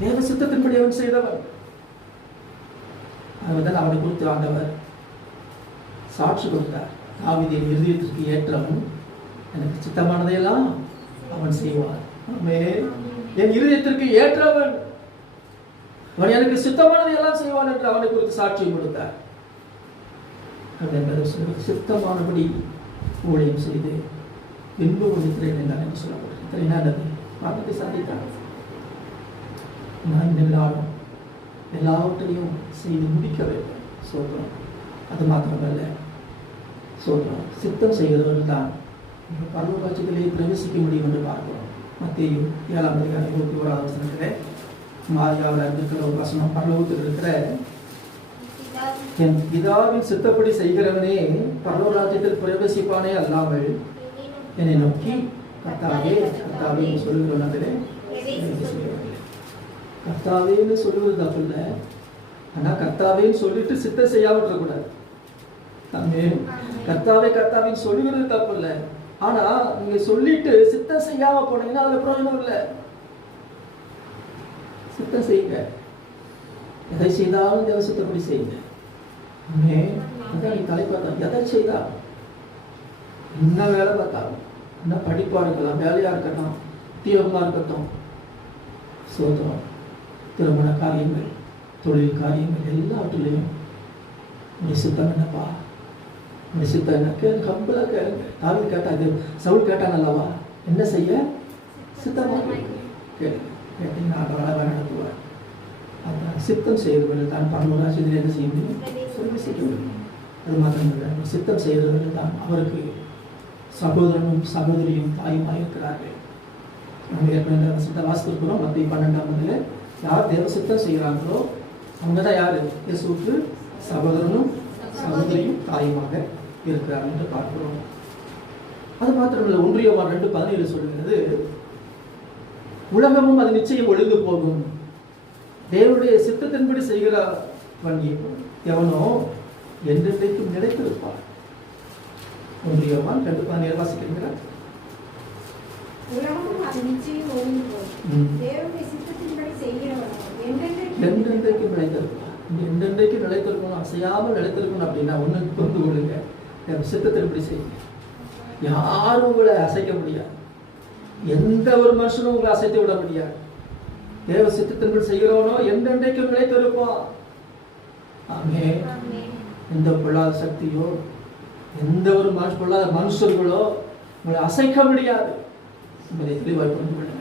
தேவ சித்தத்தின்படி அவன் செய்தவன். அதுதான் அவனை குறித்து ஆண்டவர் சாட்சி கொடுத்தார். தாவீதின் இருதயத்திற்கு ஏற்றவன், எனக்கு சித்தமானதையெல்லாம் அவன் செய்வான். என் இருதயத்திற்கு ஏற்றவன், அவன் எனக்கு சித்தமானதை எல்லாம் செய்வான் என்று அவனை குறித்து சாட்சியம் கொடுத்தார். சித்தமானபடி ஊழியம் செய்து பின்பு முடிக்கிறேன் என்று சொல்லப்பட்டிருக்கிறது. என்னது மரணத்தை சந்தித்தான். நான் எல்லாரும் எல்லாவற்றையும் செய்து முடிக்க வேண்டும். சொல்றோம். அது மாத்திரமல்ல, சொல்றோம் சித்தம் செய்கிறவர்கள் தான் பரலோக ராஜ்யத்திலே பிரவேசிக்க முடியும் என்று பார்க்கிறோம். மத்தேயு 7:21 மாரியாவில் இருக்கிற ஒரு வசனம், பரலோகத்தில் இருக்கிற என் பிதாவின் சித்தப்படி செய்கிறவனே பரலோக ராஜ்யத்தில் பிரவேசிப்பானே அல்லாமல் என்னை நோக்கி கர்த்தாவே கர்த்தாவே சொல்லுகிறவனதிலே கர்த்தாவேன்னு சொல்லுவது தப்பு இல்லை. ஆனால் கர்த்தாவேன்னு சொல்லிட்டு சித்தம் செய்யாம விட்டுறக்கூடாது. கர்த்தாவே கர்த்தாவேன்னு சொல்லுகிறது தப்பு இல்லை. ஆனா நீங்க சொல்லிட்டு சித்தம் செய்யாம போனீங்கன்னா அதுல பிரயோஜனம் இல்லை. சித்தம் செய்யுங்க. எதை செய்தாலும் தேவ சித்தப்படி செய்யுங்க. அதான் நீ தலைப்பாத்தா எதை செய்தா, என்ன வேலை பார்த்தாலும், என்ன படிப்பா இருக்கலாம், வேலையா இருக்கட்டும், தீவிரமா இருக்கட்டும், சோதனம், திருமண காரியங்கள், தொழில் காரியங்கள், எல்லாவற்றிலையும் நீ சித்தம் என்னப்பா, நீ சித்தம் என்ன கேளு, கம்பளா கேளுங்க. தாவீது கேட்டா, இது சவுல் கேட்டான் அல்லவா, என்ன செய்ய சித்தமா கேளுங்க. கேட்டீங்கன்னா அழகாக நடத்துவார். அதான் சித்தம் செய்தவர்கள் தான் பரலோக ராஜ்யத்தில் என்ன செய்ய முடியும், பிரவேசிக்க முடியும். அது மாத்திரமில்லை, சித்தம் செய்தவர்கள் தான் அவருக்கு சகோதரனும் சகோதரியும் தாயுமாக இருக்கிறார்கள். நம்ம ஏற்கனவே வசனத்தை வாசித்திருக்கிறோம். மத்திய 12 யார் தேவ சித்தம் செய்கிறாங்களோ அவங்க தான் யாரு இயேசுவுக்கு சகோதரனும் சகோதரியும் தாயுமாக இருக்கிறார்கள் என்று பார்க்கிறோம். அது மாத்திரமில்லை, 1 யோவான் 2:17 சொல்கிறது, உலகமும் அது நிச்சயம் ஒழிந்து போகும், தேவனுடைய சித்தத்தின்படி செய்கிறவன் எவனோ என்றென்றைக்கும் நிலைத்திருப்பான். 1 யோவான் 2:17 வாசிக்கிறீங்களா? உலகமும் அது நிச்சயம் ஒழிந்து போகும், தேவனுடைய சித்தத்தின்படி செய்கிறவனோ என்றென்றைக்கும் நிலைத்திருப்பான். என்றென்றைக்கு நிலைத்திருக்கணும், அசையாமல் நிலைத்திருக்கணும் அப்படின்னா ஒன்று புரிந்து கொள்ளுங்க, சித்தத்தின்படி செய்யுங்க. யாரும் உங்களை அசைக்க முடியாது. எந்த ஒரு மனுஷனும் உங்களை அசைத்து விட முடியாது. தேவ சித்தத்தின்படி செய்கிறவனோ என்றென்றைக்கும் நிலைத்திருப்பான். ஆமே. எந்த பொல்லாத சக்தியோ எந்த ஒரு பொல்லாத மனுஷர்களோ உங்களை அசைக்க முடியாது என்பதை தெளிவாக புரிந்து கொள்ளுங்கள்.